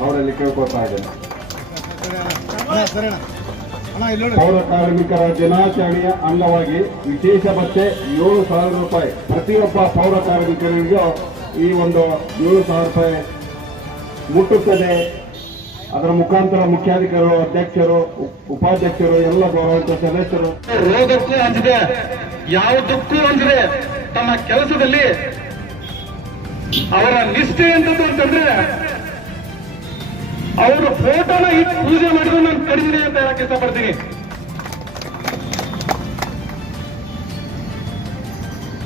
ಅವರಲ್ಲಿ ಕೇಳ್ಕೊತಾ ಇದ್ದೇನೆ. ಅಣ್ಣ ಇಲ್ಲಿ ನೋಡಿ. ಪೌರ ಕಾರ್ಮಿಕರ ದಿನಾಚರಣೆಯ ಅಂಗವಾಗಿ ವಿಶೇಷ ಭತ್ತೆ ಏಳು ಸಾವಿರ ರೂಪಾಯಿ. ಪ್ರತಿಯೊಬ್ಬ ಪೌರ ಕಾರ್ಮಿಕರಿಗೂ ಈ ಒಂದು ಏಳು ಸಾವಿರ ರೂಪಾಯಿ ಮುಟ್ಟುತ್ತದೆ. ಅದರ ಮುಖಾಂತರ ಮುಖ್ಯಾಧಿಕಾರಿಗಳು ಅಧ್ಯಕ್ಷರು ಉಪ್- ಉಪಾಧ್ಯಕ್ಷರು ಎಲ್ಲ ಗೌರವಾನ್ವಿತ ಸದಸ್ಯರು. ರೋಗಕ್ಕೂ ಅಂದಿದೆ. ಯಾವುದಕ್ಕೂ ಅಂಜದೆ ತಮ್ಮ ಕೆಲಸದಲ್ಲಿ ಅವರ ನಿಷ್ಠೆ ಎಂತದ್ದು ಅಂತಂದ್ರೆ, ಅವರು ಫೋಟೋನ ಇಟ್ಟು ಪೂಜೆ ಮಾಡಿದ್ರು ನಾನು ಕಡಿಮೆ ಅಂತ ಹೇಳಕ್ ಇಷ್ಟಪಡ್ತೀನಿ.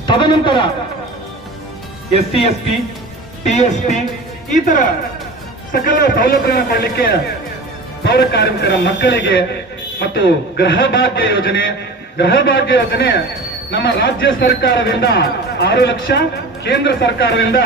ತದನಂತರ S C, S P T S P ಈ ತರ ಸಕಲ ಸೌಲಭ್ಯಗಳನ್ನು ಕೊಡಲಿಕ್ಕೆ ಪೌರ ಕಾರ್ಮಿಕರ ಮಕ್ಕಳಿಗೆ ಮತ್ತು ಗೃಹ ಭಾಗ್ಯ ಯೋಜನೆ, ಗೃಹ ಭಾಗ್ಯ ಯೋಜನೆ ನಮ್ಮ ರಾಜ್ಯ ಸರ್ಕಾರದಿಂದ ಆರು ಲಕ್ಷ, ಕೇಂದ್ರ ಸರ್ಕಾರದಿಂದ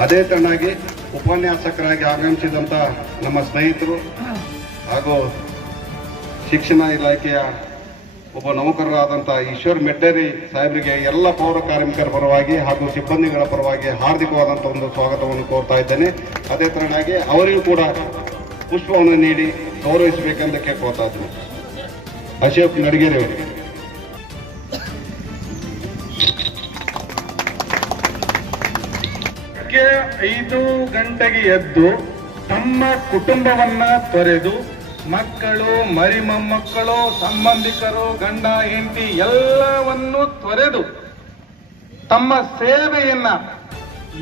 ಅದೇ ತಣ್ಣಾಗಿ ಉಪನ್ಯಾಸಕರಾಗಿ ಆಗಮಿಸಿದಂತ ನಮ್ಮ ಸ್ನೇಹಿತರು ಹಾಗೂ ಶಿಕ್ಷಣ ಇಲಾಖೆಯ ಒಬ್ಬ ನೌಕರರಾದಂಥ ಈಶ್ವರ್ ಮೆಡ್ಡೇರಿ ಸಾಹೇಬರಿಗೆ ಎಲ್ಲ ಪೌರ ಕಾರ್ಮಿಕರ ಪರವಾಗಿ ಹಾಗೂ ಸಿಬ್ಬಂದಿಗಳ ಪರವಾಗಿ ಹಾರ್ದಿಕವಾದಂಥ ಒಂದು ಸ್ವಾಗತವನ್ನು ಕೋರ್ತಾ ಇದ್ದೇನೆ. ಅದೇ ತರನಾಗಿ ಅವರಿಗೂ ಕೂಡ ಪುಷ್ಪವನ್ನು ನೀಡಿ ಗೌರವಿಸಬೇಕೆಂದು ಕೇಳ್ಕೊತಾ ಇದ್ದೇನೆ. ಅಶೋಕ್ ನಡಗೇರಿ ಅವರಿಗೆ ಐದು ಗಂಟೆಗೆ ಎದ್ದು ತಮ್ಮ ಕುಟುಂಬವನ್ನ ತೊರೆದು ಮಕ್ಕಳು ಮರಿ ಮೊಮ್ಮಕ್ಕಳು ಸಂಬಂಧಿಕರು, ಗಂಡ, ಹೆಂಡತಿ ಎಲ್ಲವನ್ನು ತೊರೆದು ತಮ್ಮ ಸೇವೆಯನ್ನ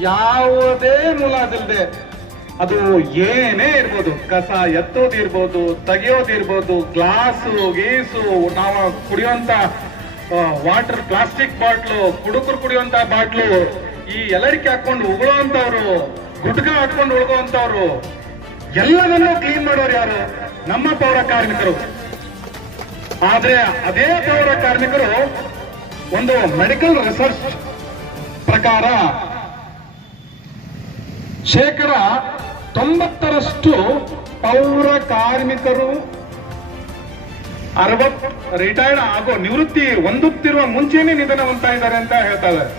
ಯಾವುದೇ ಮುಲಾದಿಲ್ಲದೆ ಅದು ಏನೇ ಇರ್ಬೋದು, ಕಸ ಎತ್ತೋದಿರ್ಬೋದು ತೆಗೆಯೋದಿರ್ಬೋದು ಗ್ಲಾಸು, ಗೀಸು, ನಾವು ಕುಡಿಯುವಂತ ವಾಟರ್, ಪ್ಲಾಸ್ಟಿಕ್ ಬಾಟ್ಲು ಕುಡುಕರು ಕುಡಿಯುವಂತ ಬಾಟ್ಲು, ಈ ಎಲ್ಲರಿಕೆ ಹಾಕೊಂಡು ಉಗುಳುವಂತವ್ರು ಗುಟ್ಕ ಹಾಕೊಂಡು ಉಳ್ಗುವಂತವ್ರು ಎಲ್ಲವನ್ನೂ ಕ್ಲೀನ್ ಮಾಡೋರು ಯಾರು? ನಮ್ಮ ಪೌರ ಕಾರ್ಮಿಕರು. ಆದ್ರೆ ಅದೇ ಪೌರ ಕಾರ್ಮಿಕರು ಒಂದು ಮೆಡಿಕಲ್ ರಿಸರ್ಚ್ ಪ್ರಕಾರ ಶೇಕಡ ತೊಂಬತ್ತರಷ್ಟು ಪೌರ ಕಾರ್ಮಿಕರು ಅರವತ್ ರಿಟೈರ್ಡ್ ಆಗೋ ನಿವೃತ್ತಿ ಹೊಂದುತ್ತಿರುವ ಮುಂಚೆನೆ ನಿಧನ ಹೊಂದ್ತಾ ಇದ್ದಾರೆ ಅಂತ ಹೇಳ್ತಾ ಇದ್ದಾರೆ.